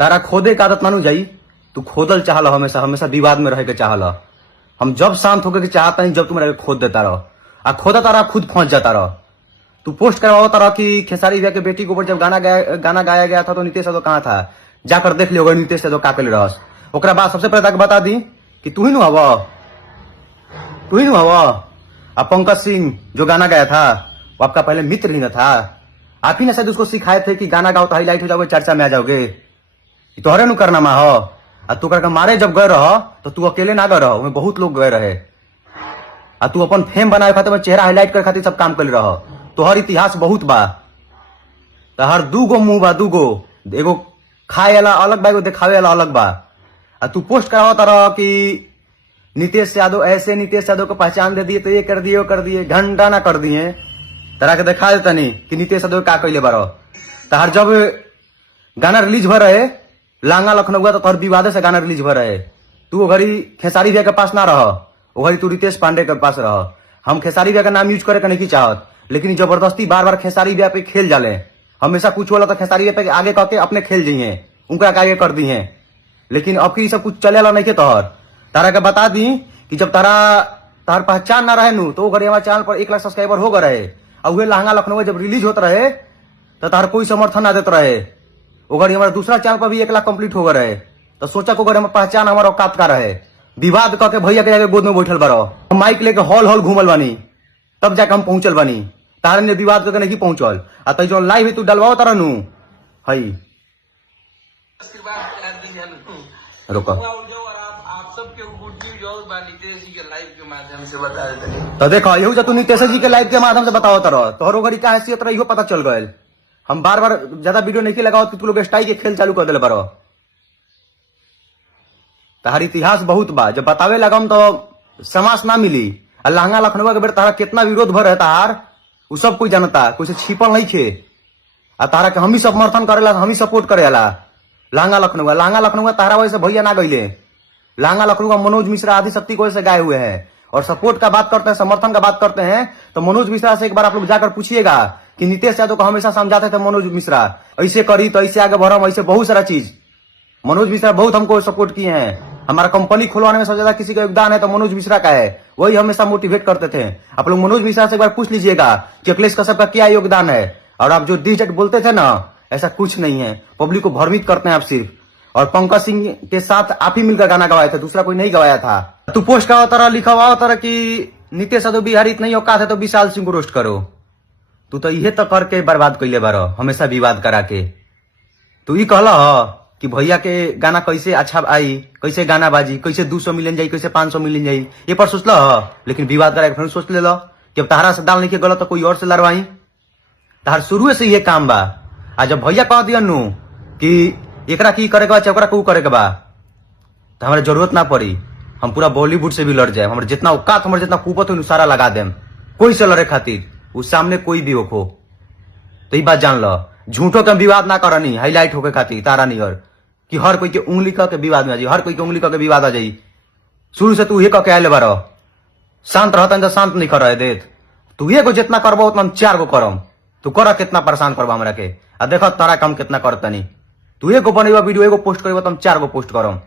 तारा खोदे का आदत मानू जाई। तू खोदल चाहल, हमेशा हमेशा विवाद में रह के चाहल। हम जब शांत होकर के चाहता नहीं, जब तुम मेरे खोद देता रहो आ खोदा तारा खुद फंस जाता रहो। तू पोस्ट करवाओ तारा कि खेसारी भैया के बेटी के ऊपर जब गाना गाया गया था तो नीतीश यादव कहाँ था, जाकर देख लियो नीतीश यादव का कर रहस। ओकरा बाद सबसे पहले तक बता दी कि तू ही नु हवा, तू ही नु हवा। अब पंकज सिंह जो गाना गाया था वो आपका पहले मित्र ही न था। आप ही ने शायद उसको सिखाए थे कि गाना गाओ तो हाईलाइट हो जाओगे, चर्चा में आ जाओगे। तोहरे नु करना मा हो। तू करके मारे जब गए रह तो तू अकेले ना गए रहो, बहुत लोग गए रहे। तू अपन फेम बनाए खातिर चेहरा हाईलाइट करे खातिर सब काम कर रह। तोहर इतिहास बहुत बा। हर दूगो मुंह बा, दूगो, एगो खाए वाला अलग बा, एगो दिखावे वाला अलग बा। तू पोस्ट कराओ तरह कि नीतीश यादव ऐसे, नीतीश यादव को पहचान दे दिए तो ये कर दिए वो कर दिए, घंटा ना कर दिए। तरह के दिखा देता नहीं कि नीतीश यादव का कैले बारो। तहर जब गाना रिलीज भर रहे लांगा लखनऊ तो तोहर विवादे से गाना रिलीज भर रहे। तू घड़ी खेसारी भैया के पास ना रह, वो घड़ी तू रितेश पांडे के पास रह। हम खेसारी भैया का नाम यूज करे का नहीं चाहत, लेकिन जबरदस्ती बार बार खेसारी भैया पे खेल जाले। हमेशा कुछ होला तो खेसारी भैया पे आगे करके अपने खेल जाइए, उनका आगे कर दी है। लेकिन अब की सब कुछ चले नहीं के तोहर। तारा के बता दी कि जब तार पहचान ना रहे नु तो वो घड़ी हमारे चैनल पर 1 लाख सब्सक्राइबर हो गए रहे। और वह लहंगा लखनऊ जब रिलीज होता रहे तो तार कोई समर्थन ना देते रहे। वो घड़ी हमारे दूसरा चैनल पर भी 1 लाख कंप्लीट हो गए रहे। तो सोचा को घड़ी पहचान हमारा औकात का रहे। विवाद करके भैया के जाके गोद में बैठल बारो, हम माइक लेके हॉल हॉल घूमल बानी, तब जाके हम पहुंचल बानी। तारे ने विवाद करके नहीं पहुंचल। तो जो लाइव है तू डलवाओ तारा नु हई रुको। तो देखो यही जो तू नीतीश जी के लाइव के माध्यम से बताओ तरह तोहरो घड़ी क्या हैसियत रही पता चल गए। हम बार बार ज्यादा वीडियो नहीं लगाओ कि तू लोग स्टाइल के खेल चालू कर दिले बारो। तहार इतिहास बहुत बा, जब बतावे लगम तो समास ना मिली। लहंगा लखनऊ के बेर तारा कितना विरोध भर है तार वो सब कोई जानता, कोई से छिपल नहीं खे। तारा के हम ही समर्थन करेला, हम ही सपोर्ट करेला। लहंगा लखनऊ तारा वजह से भैया ना गईले। लहंगा लखनऊ का मनोज मिश्रा आदि शक्ति को से गाए हुए हैं। और सपोर्ट का बात करते हैं, समर्थन का बात करते हैं तो मनोज मिश्रा से एक बार आप लोग जाकर पूछिएगा कि नीतीश यादव को हमेशा समझाते थे मनोज मिश्रा ऐसे करी तो ऐसे आगे बढ़म, ऐसे बहुत सारा चीज मनोज मिश्रा बहुत हमको सपोर्ट किए हैं। हमारा कंपनी खुलवाने में सबसे ज्यादा किसी का योगदान है तो मनोज मिश्रा का है, वही हमेशा मोटिवेट करते थे। आप लोग मनोज मिश्रा से एक बार पूछ लीजिएगा कि अखिलेश कश्यप का क्या योगदान है। और आप जो डिजट बोलते थे ना, ऐसा कुछ नहीं है। पब्लिक को भ्रमित करते हैं आप सिर्फ। और पंकज सिंह के साथ आप ही मिलकर गाना गवाए थे, दूसरा कोई नहीं गवाया था। तू पोस्ट का तरह लिखा हुआ तरह कि नीतीश यादव बिहारी इतना ही औकात है तो विशाल सिंह को रोस्ट करो। तू तो ये तो करके बर्बाद कैले बारो, हमेशा विवाद करा के। तू ये कहला कि भैया के गाना कैसे अच्छा आई, कैसे गाना बाजी, कैसे 200 मिलियन जाई, कैसे 500 मिलियन जाई, ये पर सोचल। लेकिन विवाद करा फिर सोच ले कि अब तहारा से दाल नहीं के गलत तो कोई और से लड़वाई। तहार शुरू से ये काम बा। आज जब भैया कह दिया नु कि एकरा की करे के बा, ओकरा को करे के बा, तो हमारे जरूरत ना पड़ी। हम पूरा बॉलीवुड से भी लड़ जाए। हमारे जितना औकात, हमारे जितना कुपत हो सारा लगा देम कोई से लड़े खातिर, उस सामने कोई भी हो। तो ये बात जान लो, झूठों के विवाद ना करनी हाईलाइट होके खातिर तारा नियर कि हर कोई के उंगली के विवाद में आ जाई, हर कोई के उंगली के विवाद आ जाई। शुरू से तू ये कह के आए बारो, शांत रहता तो शांत नहीं कर रहे देत। तू ये को जितना करबो उतना हम 4 गो करम। तू कर कितना परेशान करबा हमरा के। देखो तारा काम कितना करता नहीं। तू एगो बनेगा वीडियो एगो पोस्ट करेगा तो हम 4 गो पोस्ट करम।